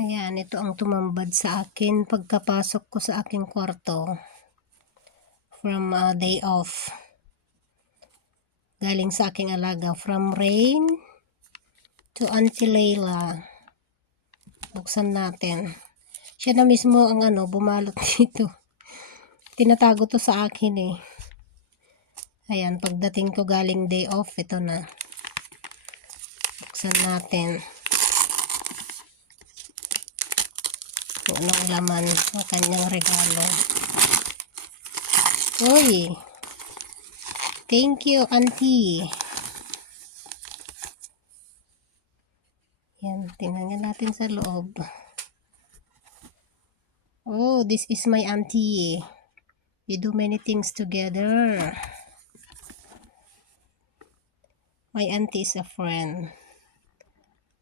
Ayan, ito ang tumambad sa akin pagkapasok ko sa aking kwarto from day off. Galing sa aking alaga, from Rain to Auntie Layla. Buksan natin. Siya na mismo ang bumalot dito. Tinatago to sa akin eh. Ayan, pagdating ko galing day off, ito na. Buksan natin. Kung anong laman ng kanyang regalo. Uy! Thank you, Auntie. Yan, tingnan natin sa loob. Oh, this is my auntie. We do many things together. My auntie is a friend.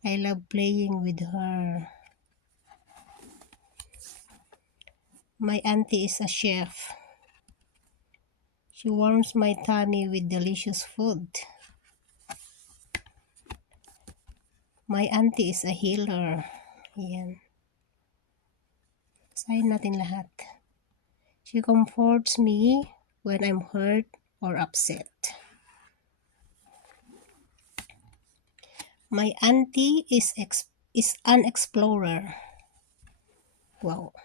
I love playing with her. My auntie is a chef. She warms my tummy with delicious food. My auntie is a healer. Yan. Basahin natin lahat. She comforts me when I'm hurt or upset. My auntie is an explorer. Wow.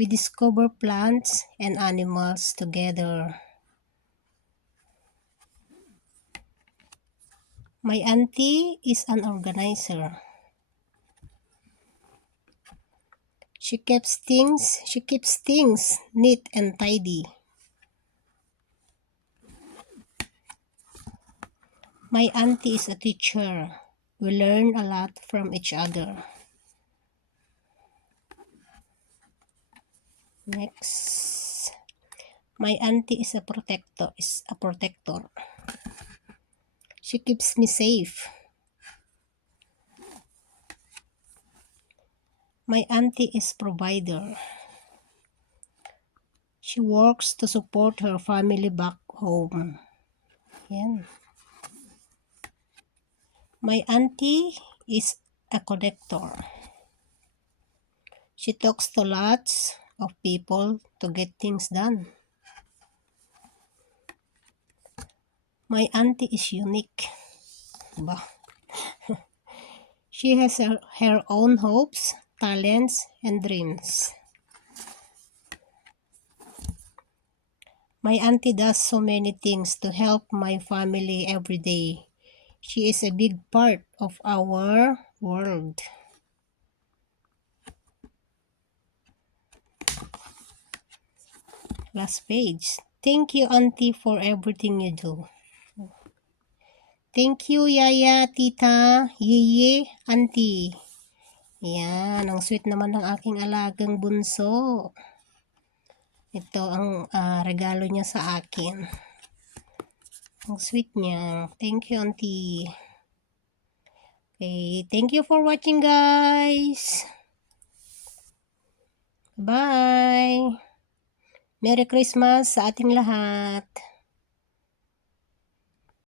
We discover plants and animals together. My auntie is an organizer. She keeps things neat and tidy. My auntie is a teacher. We learn a lot from each other. Next. My auntie is a protector. She keeps me safe. My auntie is provider. She works to support her family back home. Yan. My auntie is a connector. She talks to lots of people to get things done. My auntie is unique. Diba? She has her own hopes, talents, and dreams. My auntie does so many things to help my family every day. She is a big part of our world. Last page. Thank you, auntie, for everything you do. Thank you, yaya, tita, yeye, auntie. Yan, ang sweet naman ng aking alagang bunso. Ito ang regalo niya sa akin. Ang sweet niya. Thank you, auntie. Okay, thank you for watching, guys. Bye! Merry Christmas sa ating lahat.